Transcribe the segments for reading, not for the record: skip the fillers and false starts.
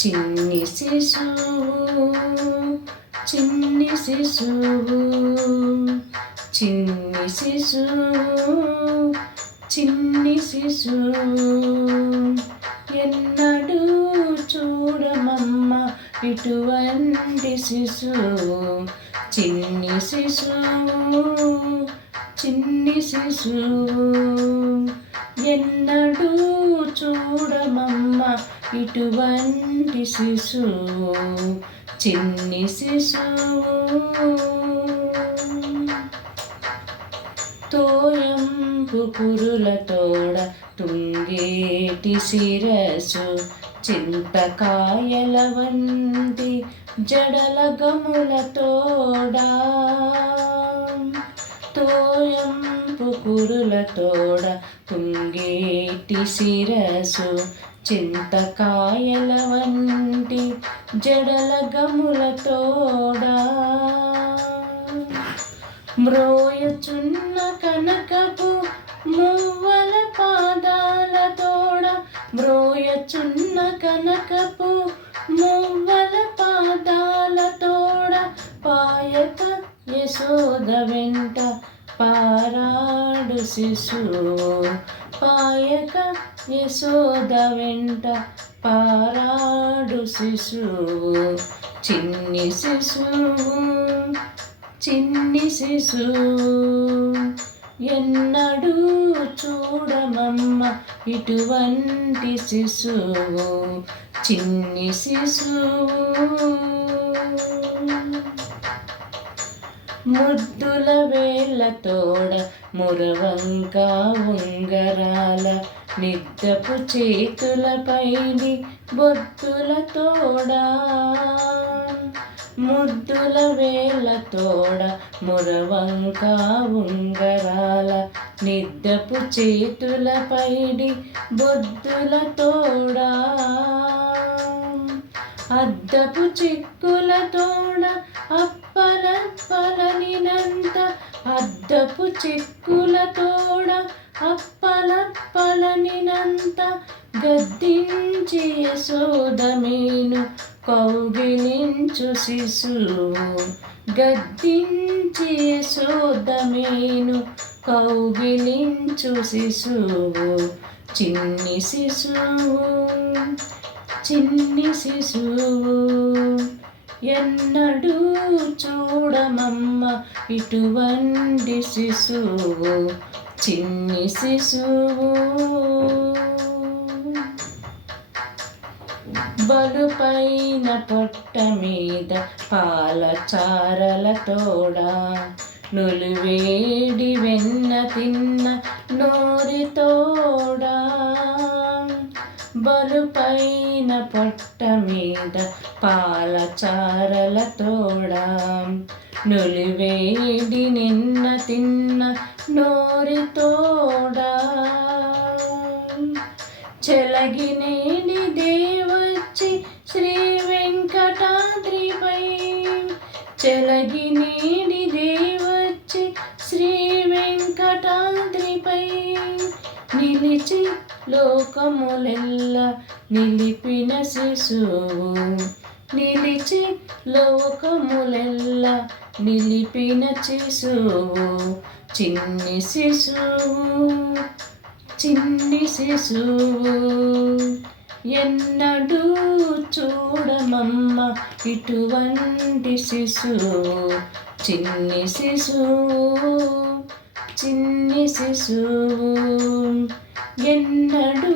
చిన్ని శిశువు చిన్ని శిశువు చిన్ని శిశువు చిన్ని శిశువు ఎన్నడూ చూడమమ్మ ఇటువంటి శిశువు చిన్ని శిశువు చిన్ని శిశువు ఎన్నడూ చూడమమ్మ ఇటువంటి శిశువు చిన్ని శిశువు తోయంపు కురులతోడ తుంగేటి శిరసు చింతకాయల వంటి జడల గములతోడా తోయంపు కురులతోడ తుంగేటి శిరసు చింతకాయల వంటి జడల గములతోడా మ్రోయచున్న కనకపు మువ్వల పాదాలతోడ మ్రోయచున్న కనకపు మువ్వల పాదాలతోడ పాయక యశోద వెంట పారాడు శిశువు పాయక యశోద వెంట పారాడు శిశువు చిన్ని శిశువు చిన్ని శిశువు ఎన్నడూ చూడమమ్మ ఇటువంటి శిశువు చిన్ని శిశువు ముద్దుల వేళ్ళతోడ మురవంక ఉంగరాల నిద్దపు చేతులపైని బొద్దులతోడా ముద్దుల వేళ్ళతోడ మురవంక ఉంగరాల నిద్దపు చేతులపైడి బొద్దులతోడా అద్దపు చిక్కులతోడ అప్పలప్పలనినంత అద్దపు చిక్కులతోడ అప్పలప్పలనినంత గద్దించి యశోదమేను కౌగిలించు శిశువు గద్దించి యశోదమేను కౌగిలించు శిశువు చిన్ని శిశువు చిన్ని శిశువు ఎన్నడూ చూడమమ్మ ఇటువంటి శిశువు చిన్ని శిశువు బలుపైన పొట్ట మీద పాల చారలతోడా నులివేడి వెన్న తిన్న నోరితోడా బలుపైన పొట్ట మీద పాల చారలతోడా నులివేడి నిన్న తిన్న నోరితోడా చెలగినేని దేవచ్చి శ్రీ వెంకటాద్రిపై చెలగినేని దేవచ్చి శ్రీ వెంకటాద్రిపై నిలిచి లోకములెల్ల నిలిపిన శిశువు నిలిచి లోకములెల్ల నిలిపిన శిశువు చిన్ని శిశువు చిన్ని శిశువు ఎన్నడూ చూడమమ్మ ఇటువంటి శిశువు చిన్ని శిశువు చిన్ని శిశువు ఎన్నడూ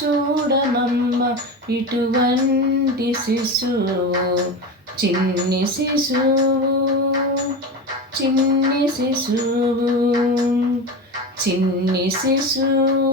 చూడమమ్మ ఇటువంటి శిశువు చిన్ని శిశువు చిన్ని శిశువు చిన్ని శిశువు